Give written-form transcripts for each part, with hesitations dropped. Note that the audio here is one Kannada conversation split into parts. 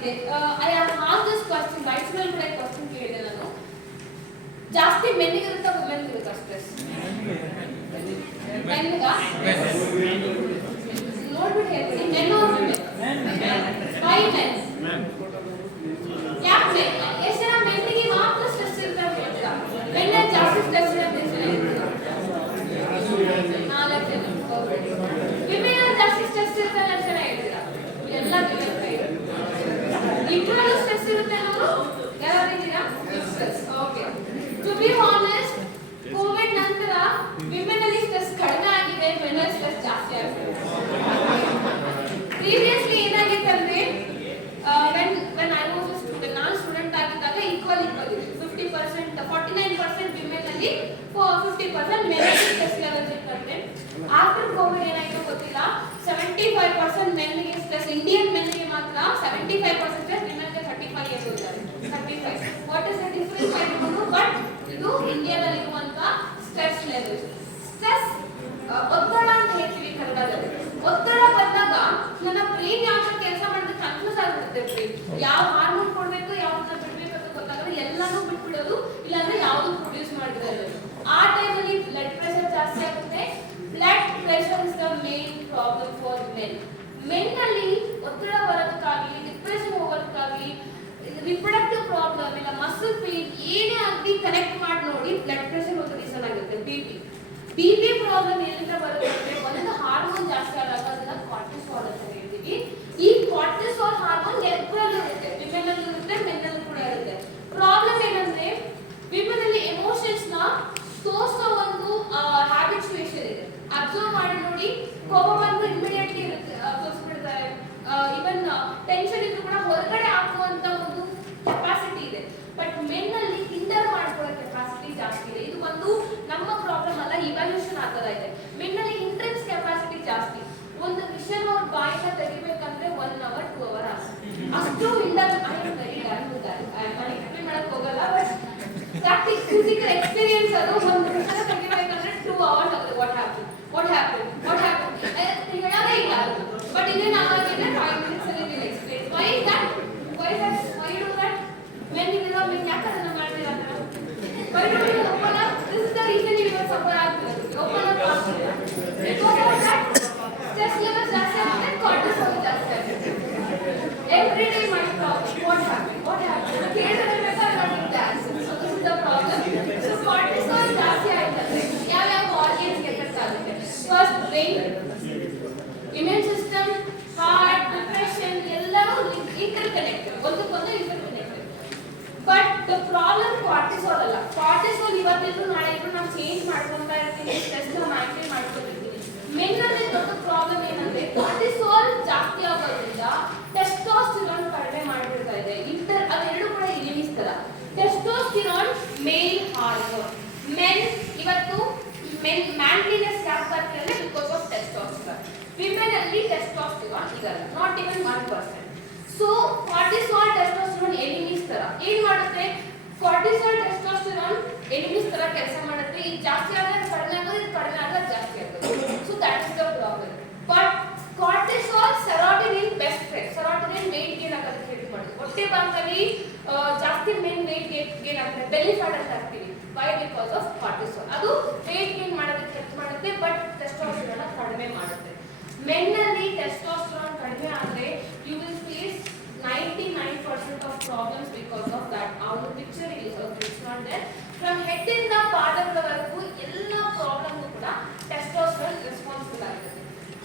ಇದೆ. I have asked this question rights ಮೇಲೆ ಕೂಡ ಕ್ವೆಶ್ಚನ್ ಕೇಳಿದೆ ನಾನು. ಜಾಸ್ತಿ ಮೆನ್ನಿಗೆ ಇರುತ್ತಾ ವುಮೆನ್ಗೆ ಇರುತ್ತಾ ಸ್ಟ್ರೆಸ್? ಮೆನ್ನಿಗ ನೋಡ್ಬಿಟ್ಟು ಹೇಳ್ಬಿಡಿ. Men or women? Why men? ಯಾಕೆ ಎಷ್ಟು ಜನ ಮೆನ್ನಿಗೆ ಮಾತ್ರ ಸ್ಟ್ರೆಸ್ ಇರುತ್ತೆ ಅಂತ ಹೇಳ್ತೀರಾ? ಮೆನ್ನಿಗೆ ಜಾಸ್ತಿ ಸ್ಟ್ರೆಸ್ ಇರುತ್ತೆ ಅಂತ ಹೇಳ್ತೀರಾ? ನಾಲ್ಕು ಜನ. ವಿಮೆನ್ ಜಾಸ್ತಿ ಸ್ಟ್ರೆಸ್ ಇರುತ್ತೆ ಅಂತ ಜನ ಹೇಳ್ತೀರಾ? ಎಲ್ಲ ವಿಮೆನ್ ಕೈ ಇಬ್ಬರಲ್ಲೂ ಸ್ಟ್ರೆಸ್ ಇರುತ್ತೆ ಅನ್ನೋರು ಯಾರು ಇದ್ದೀರಾ? Okay. To be honest, Covid ನಂತರ ವಿಮೆನ್ ಅಲ್ಲಿ ಸ್ಟ್ರೆಸ್ ಕಡಿಮೆ ಆಗಿದೆ, ಮೆನ್ ಅಲ್ಲಿ ಸ್ಟ್ರೆಸ್ ಜಾಸ್ತಿ ಆಗಿದೆ. ಪ್ರೀವಿಯಸ್ಲಿ ಏನಾಗಿತ್ತು ಅಂದ್ರೆ when I was a student, ನಾನು ಸ್ಟೂಡೆಂಟ್ ಆಗಿದ್ದಾಗ ಈಕ್ವಲ್ ಇದೆ 50%, 49% ವಿಮೆನ್ ಅಲ್ಲಿ 50% ಮೆನ್ ಅಲ್ಲಿ ಸ್ಟ್ರೆಸ್ ಲೆವೆಲ್ಸ್ ಇರುತ್ತೆ. ಆಫ್ಟರ್ ಕೋವಿಡ್ ಏನಾಯ್ತು ಗೊತ್ತಿಲ್ಲ, 75% ಮೆನ್ಗೆ ಸ್ಟ್ರೆಸ್, ಇಂಡಿಯನ್ ಮೆನ್ಗೆ ಮಾತ್ರ 75% ಸ್ಟ್ರೆಸ್, ವಿಮೆನ್ಗೆ 35 ಇಯರ್ಸ್ ಇದ್ದಾರೆ. 35 what is the difference I don't know, but ಇದು ಇಂಡಿಯಾದಲ್ಲಿ ಇರುವಂತ ಸ್ಟ್ರೆಸ್ ಲೆವೆಲ್ಸ್. ಸ್ಟ್ರೆಸ್ ಒತ್ತಡ ಅಂತ ಹೇಳ್ತೀವಿ ಕನ್ನಡದಲ್ಲಿ. ಒತ್ತಡ ಬಂದಾಗ ನನ್ನ ಬ್ರೈನ್ ಯಾವ ಕೆಲಸ ಮಾಡಿದ್ರೆ ಕನ್ಫ್ಯೂಸ್ ಆಗಿರುತ್ತೆ. ಬ್ರೈನ್ ಯಾವ ಹಾರ್ಮೋನ್ ಕೊಡಬೇಕು, ಯಾವ್ದನ್ನ ಬಿಡಬೇಕು ಅಂತ ಗೊತ್ತಾಗಲ್ಲ, ಎಲ್ಲಾನು ಬಿಟ್ಬಿಡೋದು, ಇಲ್ಲಾಂದ್ರೆ ಯಾವುದು ಪ್ರೊಡ್ಯೂಸ್ ಮಾಡಿದ್ರೆ ಆ ಟೈಮಲ್ಲಿ ಬ್ಲಡ್ ಪ್ರೆಷರ್ ಜಾಸ್ತಿ ಆಗುತ್ತೆ. Blood pressure is the main problem for men. Men ಅಲ್ಲಿ ಒತ್ತಡ ಬರೋದಕ್ಕಾಗಲಿ, ಡಿಪ್ರೆಷನ್ ಹೋಗೋದಕ್ಕಾಗಲಿ, ರಿಪ್ರೊಡಕ್ಟಿವ್ ಪ್ರಾಬ್ಲಮ್ ಇಲ್ಲ ಮಸಲ್ ಪೇನ್ ಏನೇ ಆಗಲಿ ಕನೆಕ್ಟ್ ಮಾಡಿ ನೋಡಿ ಬ್ಲಡ್ ಪ್ರೆಷರ್ ಒಂದು ರೀಸನ್ ಆಗುತ್ತೆ. ಬಿಪಿ ಪ್ರಾಬ್ಲಮ್ ಎಲ್ಲಿಂದ ಬರುತ್ತೆ ಅಂದ್ರೆ ಒಂದು ಹಾರ್ಮೋನ್ ಜಾಸ್ತಿ ಆದಾಗ ಅದನ್ನ ಕಾರ್ಟಿಸಾಲ್ ಅಂತ ಹೇಳ್ತೀವಿ. ಈ ಕಾರ್ಟಿಸಾಲ್ ಹಾರ್ಮೋನ್ ಎಲ್ಲರಲ್ಲೂ ಇರುತ್ತೆ, ವಿಮೆನ್ ಅಲ್ಲಿ ಇರುತ್ತೆ, ಮೆನ್ ಅಲ್ಲಿ ಕೂಡ ಇರುತ್ತೆ. ಪ್ರಾಬ್ಲಮ್ ಏನಂದ್ರೆ ವಿಮೆನ್ ಅಲ್ಲಿ ಎಮೋಷನ್ಸ್ ನ ತೋರಿಸೋ ಒಂದು ಹ್ಯಾಬಿಚುಯೇಷನ್ ಇದೆ. ಅಬ್ಸರ್ವ್ ಮಾಡಿ ನೋಡಿ, ಕೋಪ ಬಂದು ಇಮಿಡಿಯೇಟ್ಲಿ ತೋರಿಸ್ಬಿಡ್ತಾರೆ. ಇವನ್ ಟೆನ್ಷನ್ ಇದ್ರು ಕೂಡ ಹೊರಗಡೆ ಹಾಕುವಂತ ಒಂದು ಕೆಪಾಸಿಟಿ ಇದೆ. ಬಟ್ ಮೆನ್ ಅಲ್ಲಿ ಹಿಂಡರ್ ಮಾಡ್ಕೊಳ್ಳೋ ಕೆಪಾಸಿಟಿ ಜಾಸ್ತಿ ಇದೆ. ಇದು ಒಂದು ನಮ್ಮ ಪ್ರಾಬ್ಲಮ್ ಅಲ್ಲ, ಇವಾಲ್ಯೂಷನ್ ಆಗ್ತಾ ಇದೆ. ಮೆನ್ ಅಲ್ಲಿ ಇಂಟ್ರೆನ್ಸ್ ಕೆಪಾಸಿಟಿ ಜಾಸ್ತಿ. ಒಂದು ವಿಷಯ ಅವ್ರ ಬಾಯಿಂದ ತೆಗಿಬೇಕಂದ್ರೆ 1 hour 2 hour ಅಷ್ಟು hinder. I am very done with that. ನಾನು ಎಕ್ಸ್ಪ್ಲೇನ್ ಮಾಡಕ್ ಹೋಗಲ್ಲ, ಬಟ್ ಪ್ರಾಕ್ಟಿಕಲ್ ಫಿಸಿಕಲ್ ಎಕ್ಸ್ಪೀರಿಯನ್ಸ್ ಅದು. ಒಂದು ವಿಷಯ ತೆಗಿಬೇಕಂದ್ರೆ 2 hours ಆಗುತ್ತೆ. ವಾಟ್ ಹ್ಯಾಪನ್ ಹೇಳೋದೇ ಇಲ್ಲ. ಬಟ್ ಇದೇ ನಾವಾಗಿದ್ರೆ 5 minutes ಅಲ್ಲಿ ನೀವು explain. Why do that? Men ಇದೆಲ್ಲ ಮೆನ್ ಯಾಕೆ ಅದನ್ನ ಮಾಡ್ತೀರಾ? Why do you open up? This is the reason you are suffer ಆಗ್ತಿರೋದು. ಓಪನ್ ಅಪ್ ಆಗ್ತಿಲ್ಲ. Because of that stress level ಜಾಸ್ತಿ ಆಗುತ್ತೆ, ಕಾರ್ಟಿಸಾಲ್ ಜಾಸ್ತಿ ಆಗುತ್ತೆ. Every day my problem. What happen ಕೇಳಿದ್ರೆ ಬೇಕಾದ್ರೆ ನೋಡಿ answer. So this is the problem. So cortisol ಜಾಸ್ತಿ ಆಯ್ತಂದ್ರೆ ಯಾವ ಆರ್ಗನ್ಸ್ ಎಫೆಕ್ಟ್ ಆಗುತ್ತೆ? First brain, immune system, heart, depression ಎಲ್ಲವೂ ಇಂಟರ್ಕನೆಕ್ಟೆಡ್, ಒಂದಕ್ಕೊಂದು interconnected. But the problem cortisol ಅಲ್ಲ. ಕಾರ್ಟಿಸಾಲ್ ಇವತ್ತಿದ್ರು ನಾಳೆ ಇದ್ರು ನಾವು ಚೇಂಜ್ ಮಾಡ್ಕೊಂತಾ ಇರ್ತೀವಿ, ಸ್ಟ್ರೆಸ್ ನ ಮ್ಯಾನೇಜ್ ಮಾಡ್ಕೊಂಡಿರ್ತೀವಿ. ಮೆನ್ ಅಲ್ಲಿ ದೊಡ್ಡ ಪ್ರಾಬ್ಲಮ್ ಏನಂದ್ರೆ ಕಾರ್ಟಿಸಾಲ್ ಜಾಸ್ತಿ ಆಗೋದ್ರಿಂದ ಟೆಸ್ಟೋಸ್ಟಿರಾನ್ ಕಡಿಮೆ ಮಾಡಿಬಿಡ್ತಾ ಇದೆ. ಅದೆರಡು ಕೂಡ ಎನಿಮೀಸ್ ತರ. ಟೆಸ್ಟೋಸ್ಟಿರಾನ್ ಮೇಲ್ ಹಾರ್ಮೋನ್. ಮೆನ್ ಇವತ್ತು ಮ್ಯಾನ್ಲಿನೆಸ್ ಯಾಕೆ ಬರ್ತಿದೆ? Because of testosterone. ವಿಮೆನ್ ಅಲ್ಲಿ ಟೆಸ್ಟೋಸ್ಟಿರಾನ್ ಇರಲ್ಲ, not even 1%. So cortisol testosterone enemies ತರ ಏನ್ ಮಾಡುತ್ತೆ? ಕಾರ್ಟಿಸಾಲ್ ಟೆಸ್ಟೋಸ್ಟಿರಾನ್ ಎನಿಮೀಸ್ ತರ ಕೆಲಸ ಮಾಡುತ್ತೆ. ಇದು ಜಾಸ್ತಿ ಆದ್ರೆ ಕಡಿಮೆ ಆಗೋದು, ಇದು ಕಡಿಮೆ ಆದ್ರೆ ಜಾಸ್ತಿ ಆಗೋದು. So that is the problem. But cortisol serotonin best friend. Serotonin weight gain ಆಗೋದಕ್ಕೆ ಹೆಲ್ಪ್ ಮಾಡುತ್ತೆ. ಹೊಟ್ಟೆ ಭಾಗದಲ್ಲಿ ಜಾಸ್ತಿ ಮೆನ್ ವೇಟ್ ಗೇನ್ ಆಗ್ತಾರೆ, ಬೆಲ್ಲಿ ಫ್ಯಾಟ್ ಅಂತ ಆಗ್ತೀವಿ. ವೈ? Because of cortisol. ಅದು ವೇಟ್ ಗೇನ್ ಮಾಡೋದಕ್ಕೆ ಹೆಲ್ಪ್ ಮಾಡುತ್ತೆ, ಬಟ್ ಟೆಸ್ಟೋಸ್ಟಿರಾನ್ ಕಡಿಮೆ ಮಾಡುತ್ತೆ. ಮೆನ್ ಅಲ್ಲಿ ಟೆಸ್ಟೋಸ್ಟಿರಾನ್ ಕಡಿಮೆ ಆದ್ರೆ you will face 99% of problems because of that. ಅವರ picture it's not there. From head ಇಂದ ಪಾದಗಳವರೆಗೂ ಎಲ್ಲ ಪ್ರಾಬ್ಲಮ್ ಕೂಡ ಟೆಸ್ಟೋಸ್ಟಿರಾನ್ ರೆಸ್ಪಾನ್ಸಿಬಲ್ ಆಗುತ್ತೆ.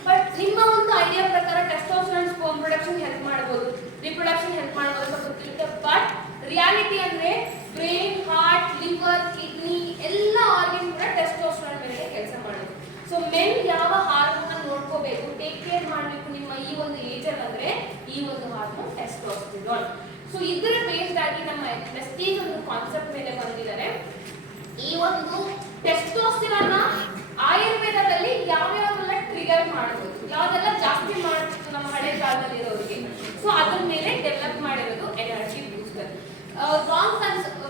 ಬಟ್ ನಿಮ್ಮ ಒಂದು ಐಡಿಯಾ ಪ್ರಕಾರ ಟೆಸ್ಟೋಸ್ಟಿರಾನ್ ಸ್ಪರ್ಮ್ ಪ್ರೊಡಕ್ಷನ್ ಹೆಲ್ಪ್ ಮಾಡಬಹುದು, ರಿಪ್ರೊಡಕ್ಷನ್ ಹೆಲ್ಪ್ ಮಾಡಬಹುದು ಅಂತ ಗೊತ್ತಿರುತ್ತೆ. ಬಟ್ ರಿಯಾಲಿಟಿ ಅಂದ್ರೆ ಬ್ರೈನ್, ಹಾರ್ಟ್, ಲಿವರ್, ಕಿಡ್ನಿ ಎಲ್ಲ ಆರ್ಗನ್ ಕೂಡ ಟೆಸ್ಟೋಸ್ಟಿರಾನ್ ಮೇಲೆ ಕೆಲಸ ಮಾಡೋದು. ಸೊ ಮೆನ್ ಯಾವ ಹಾರ್ಮೋನ್ ನೋಡ್ಕೋಬೇಕು, ಟೇಕ್ ಕೇರ್ ಮಾಡಬೇಕು ನಿಮ್ಮ ಈ ಒಂದು ಏಜ್ ಅಲ್ಲಿ ಅಂದ್ರೆ ಈ ಒಂದು ಹಾರ್ಮೋನ್ ಟೆಸ್ಟೋಸ್ಟಿರಾನ್. ಸೊ ಇದರ ಬೇಸ್ಡ್ ಆಗಿ ನಮ್ಮ ಪ್ರೆಸ್ಟೀಜ್ ಒಂದು ಕಾನ್ಸೆಪ್ಟ್ ಮೇಲೆ ಬಂದಿದ್ದಾರೆ. ಈ ಒಂದು ಟೆಸ್ಟೋಸ್ಟಿರಾನ್ ಆಯುರ್ವೇದದಲ್ಲಿ ಯಾವ್ಯಾವೆಲ್ಲ ಟ್ರಿಗರ್ ಮಾಡಬಹುದು, ಯಾವ್ದೆಲ್ಲ ಜಾಸ್ತಿ ಮಾಡ್ತಿತ್ತು ನಮ್ಮ ಹಳೆ ಕಾಲದಲ್ಲಿ ಇರೋರಿಗೆ. ಸೊ ಅದ್ರ ಮೇಲೆ ಡೆವಲಪ್ ಮಾಡಿರೋದು ಎನರ್ಜಿ ಬೂಸ್ಟರ್. ರಾಂಗ್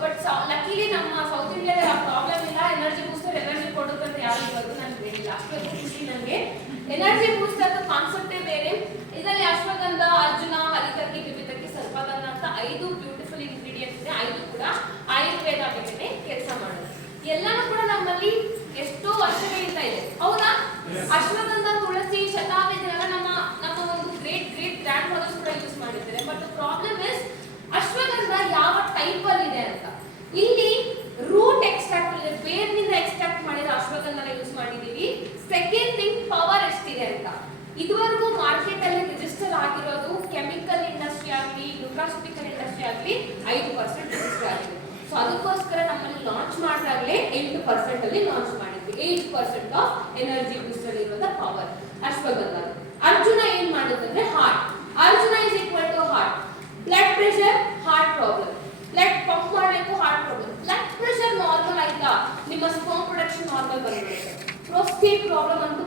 ಬಟ್ ಲಕ್ಕಿಲಿ ನಮ್ಮ ಸೌತ್ ಇಂಡಿಯಾದಲ್ಲಿ ಆ ಪ್ರಾಬ್ಲಮ್ ಇಲ್ಲ. ಎನರ್ಜಿ ಬೂಸ್ಟರ್ ಎನರ್ಜಿ ಕೊಡುತ್ತಂತ ಯಾರು ಇರೋದು ನನಗೆ ಹೇಳಿಲ್ಲ. ಅಷ್ಟೊಂದು ಖುಷಿ ನನಗೆ. ಎನರ್ಜಿ ಬೂಸ್ಟರ್ ಕಾನ್ಸೆಪ್ಟೇ ಬೇರೆ. ಇದರಲ್ಲಿ ಅಶ್ವಗಂಧ, ಅರ್ಜುನ, ಹರಿತಕ್ಕಿ, ಬಿಬಿತಕ್ಕಿ ಸ್ವಲ್ಪ 5 ಬ್ಯೂಟಿಫುಲ್ ಇಂಗ್ರೀಡಿಯೆಂಟ್ಸ್ ಇದೆ, 5 ಕೂಡ ಆಯುರ್ವೇದ ಮೇಲೆ ಕೆಲಸ ಮಾಡೋದು. ಎಲ್ಲಾನು ಕೂಡ ನಮ್ಮಲ್ಲಿ ಎಷ್ಟೋ ವರ್ಷಗಳಿಂದ ಇದೆ, ಹೌದಾ? ಅಶ್ವಗಂಧ, ತುಳಸಿ, ಶತಾವರಿ ಇದೆಲ್ಲ ನಮ್ಮ ಒಂದು ಗ್ರೇಟ್ ಗ್ರ್ಯಾಂಡ್ ಫಾದರ್ಸ್ ಕೂಡ ಯೂಸ್ ಮಾಡಿದ್ದಾರೆ. ಬಟ್ ಪ್ರಾಬ್ಲಮ್ ಇಸ್ ಅಶ್ವಗಂಧ ಯಾವ ಟೈಪ್ ಅಲ್ಲಿ ಇದೆ ಅಂತ. ಇಲ್ಲಿ ರೂಟ್ ಎಕ್ಸ್ಟ್ರಾಕ್ಟ್ ಇದೆ, ಬೇರ್ನಿಂದ ಎಕ್ಸ್ಟ್ರಾಕ್ಟ್ ಮಾಡಿರೋ ಅಶ್ವಗಂಧನ ಯೂಸ್ ಮಾಡಿದೀವಿ. ಸೆಕೆಂಡ್ ಥಿಂಗ್, ಪವರ್ ಎಷ್ಟಿದೆ ಅಂತ. ಇದುವರೆಗೂ ಮಾರ್ಕೆಟ್ ಅಲ್ಲಿ ರಿಜಿಸ್ಟರ್ ಆಗಿರೋದು ಕೆಮಿಕಲ್ ಇಂಡಸ್ಟ್ರಿ ಆಗಲಿ ನ್ಯೂಟ್ರಾಸ್ಯೂಟಿಕಲ್ ಇಂಡಸ್ಟ್ರಿ ಆಗಲಿ 5% ರಿಜಿಸ್ಟರ್ ಆಗಿದೆ. ಸೊ ಅದಕ್ಕೋಸ್ಕರ ನಮ್ಮಲ್ಲಿ ಲಾಂಚ್ ಮಾಡಿದಾಗಲೇ 8% ಅಲ್ಲಿ ಲಾಂಚ್ ಮಾಡಿದ್ವಿ. 8% ಆಫ್ ಎನರ್ಜಿ ಬೂಸ್ಟರ್ ಇರೋದ ಪವರ್ ಅಶ್ವಗಂಧ. ಅರ್ಜುನ ಏನ್ ಮಾಡುತ್ತಂದ್ರೆ heart. Arjuna is equal to heart. Blood pressure, heart problem. Blood pump ಮಾಡಬೇಕು, heart problem. Blood pressure normal ಆಯ್ತಾ, ನಿಮ್ಮ ಸ್ಪರ್ಮ್ ಪ್ರೊಡಕ್ಷನ್ ನಾರ್ಮಲ್ ಬಂದ್ಬಿಡುತ್ತೆ. ಪ್ರೋಸ್ಟೇಟ್ ಪ್ರಾಬ್ಲಮ್ ಅಂತೂ